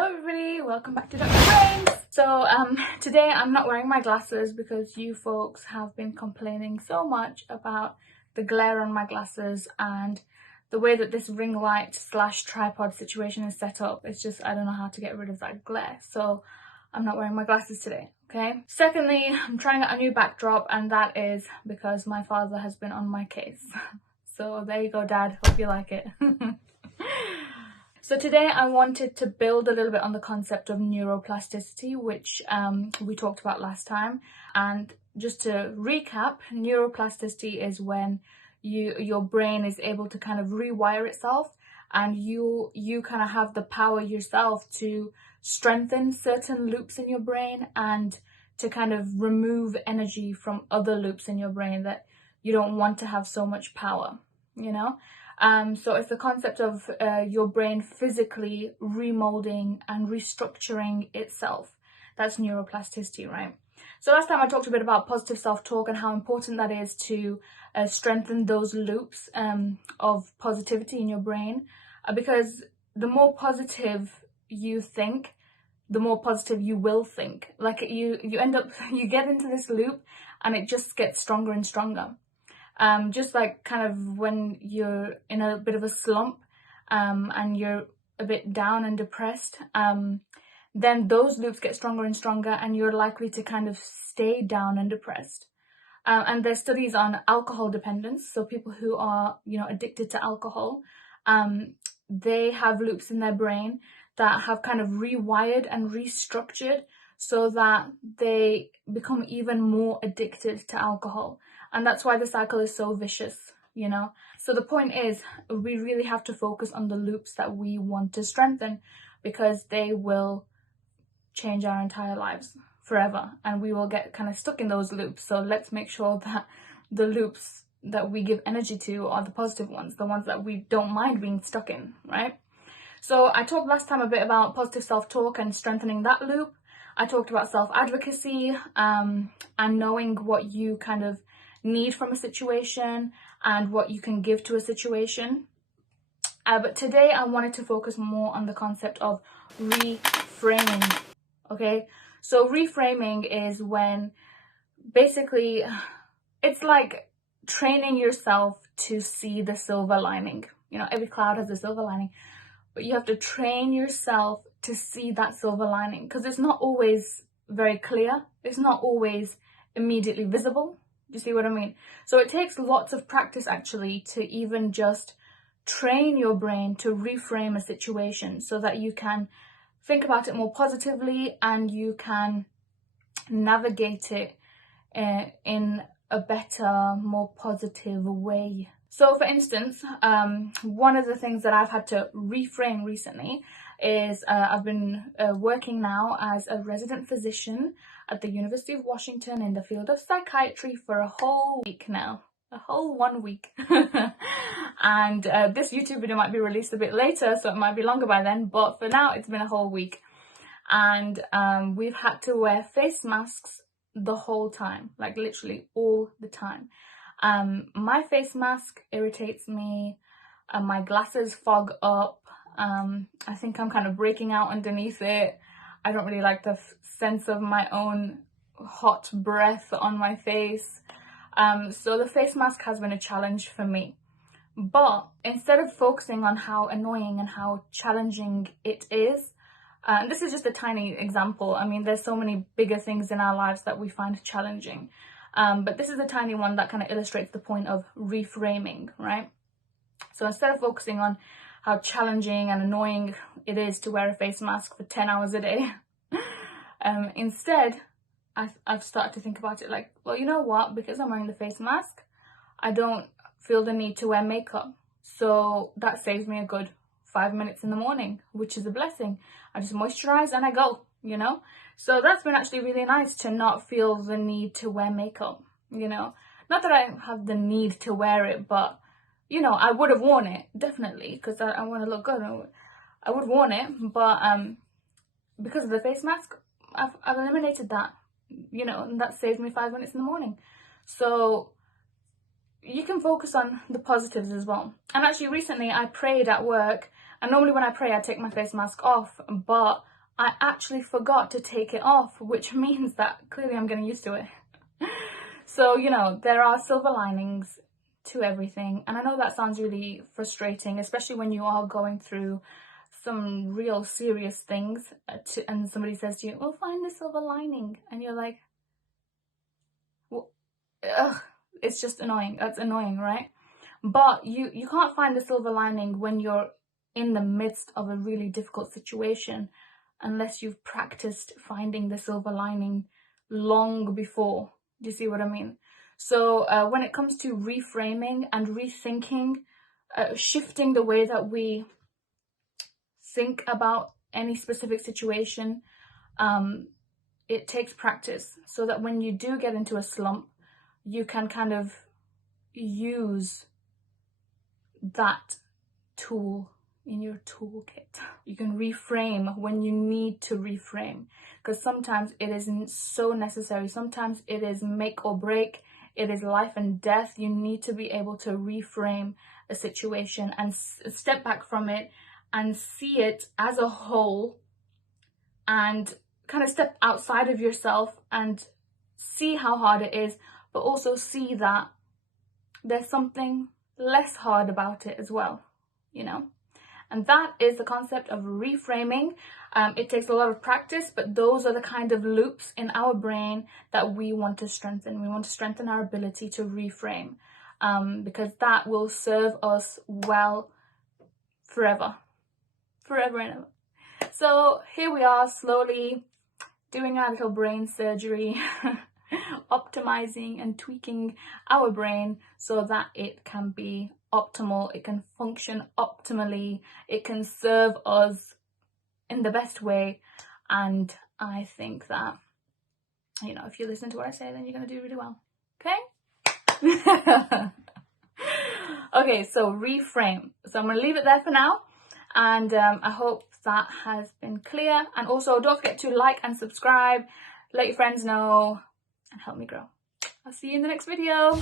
Hello everybody, welcome back to Dr. Brains. So today I'm not wearing my glasses because you folks have been complaining so much about the glare on my glasses and the way that this ring light slash tripod situation is set up. It's just, I don't know how to get rid of that glare, so I'm not wearing my glasses today, okay? Secondly, I'm trying out a new backdrop, and that is because my father has been on my case. So there you go, Dad, hope you like it. So today I wanted to build a little bit on the concept of neuroplasticity, which we talked about last time. And just to recap, neuroplasticity is when your brain is able to kind of rewire itself, and you kind of have the power yourself to strengthen certain loops in your brain and to kind of remove energy from other loops in your brain that you don't want to have so much power, you know? So it's the concept of your brain physically remolding and restructuring itself. That's neuroplasticity, right? So last time I talked a bit about positive self-talk and how important that is to strengthen those loops of positivity in your brain, because the more positive you think, the more positive you will think. Like you end up, you get into this loop and it just gets stronger and stronger. Just like kind of when you're in a bit of a slump and you're a bit down and depressed, then those loops get stronger and stronger and you're likely to kind of stay down and depressed. And there's studies on alcohol dependence, so people who are, addicted to alcohol, they have loops in their brain that have kind of rewired and restructured so that they become even more addicted to alcohol. And that's why the cycle is so vicious, So the point is, we really have to focus on the loops that we want to strengthen, because they will change our entire lives forever and we will get kind of stuck in those loops. So let's make sure that the loops that we give energy to are the positive ones, the ones that we don't mind being stuck in, right? So I talked last time a bit about positive self-talk and strengthening that loop. I talked about self-advocacy and knowing what you kind of need from a situation and what you can give to a situation. But today I wanted to focus more on the concept of reframing. Okay, so reframing is when basically it's like training yourself to see the silver lining. Every cloud has a silver lining, but you have to train yourself to see that silver lining, because it's not always very clear. It's not always immediately visible. Do you see what I mean? So it takes lots of practice actually to even just train your brain to reframe a situation so that you can think about it more positively and you can navigate it in a better, more positive way. So for instance, one of the things that I've had to reframe recently is I've been working now as a resident physician at the University of Washington in the field of psychiatry for a whole week now. A whole 1 week. And this YouTube video might be released a bit later, so it might be longer by then, but for now it's been a whole week. And we've had to wear face masks the whole time, like literally all the time. My face mask irritates me, my glasses fog up, I think I'm kind of breaking out underneath it. I don't really like the sense of my own hot breath on my face. So the face mask has been a challenge for me. But instead of focusing on how annoying and how challenging it is, and this is just a tiny example. I mean, there's so many bigger things in our lives that we find challenging. But this is a tiny one that kind of illustrates the point of reframing, right? So instead of focusing on how challenging and annoying it is to wear a face mask for 10 hours a day, instead, I've started to think about it like, well, you know what? Because I'm wearing the face mask, I don't feel the need to wear makeup. So that saves me a good 5 minutes in the morning, which is a blessing. I just moisturize and I go, So that's been actually really nice to not feel the need to wear makeup, Not that I have the need to wear it, but, I would have worn it, definitely, because I want to look good. I would have worn it, but because of the face mask, I've eliminated that, and that saved me 5 minutes in the morning. So you can focus on the positives as well. And actually recently I prayed at work, and normally when I pray I take my face mask off, but I actually forgot to take it off, which means that clearly I'm getting used to it. So, you know, there are silver linings to everything. And I know that sounds really frustrating, especially when you are going through some real serious things and somebody says to you, well, find the silver lining. And you're like, well, ugh, it's just annoying. That's annoying, right? But you can't find the silver lining when you're in the midst of a really difficult situation unless you've practiced finding the silver lining long before. Do you see what I mean? So when it comes to reframing and rethinking, shifting the way that we think about any specific situation, it takes practice so that when you do get into a slump, you can kind of use that tool in your toolkit. You can reframe when you need to reframe, because sometimes it isn't so necessary. Sometimes it is make or break. It is life and death. You need to be able to reframe a situation and step back from it and see it as a whole, and kind of step outside of yourself and see how hard it is, but also see that there's something less hard about it as well, you know? And that is the concept of reframing. It takes a lot of practice, but those are the kind of loops in our brain that we want to strengthen. We want to strengthen our ability to reframe, because that will serve us well forever and ever. So here we are, slowly doing our little brain surgery, optimizing and tweaking our brain so that it can be optimal, it can function optimally, it can serve us in the best way. And I think that, you know, if you listen to what I say, then you're going to do really well. Okay? Okay, so reframe. So I'm going to leave it there for now. And I hope that has been clear. And also don't forget to like and subscribe, let your friends know, and help me grow. I'll see you in the next video.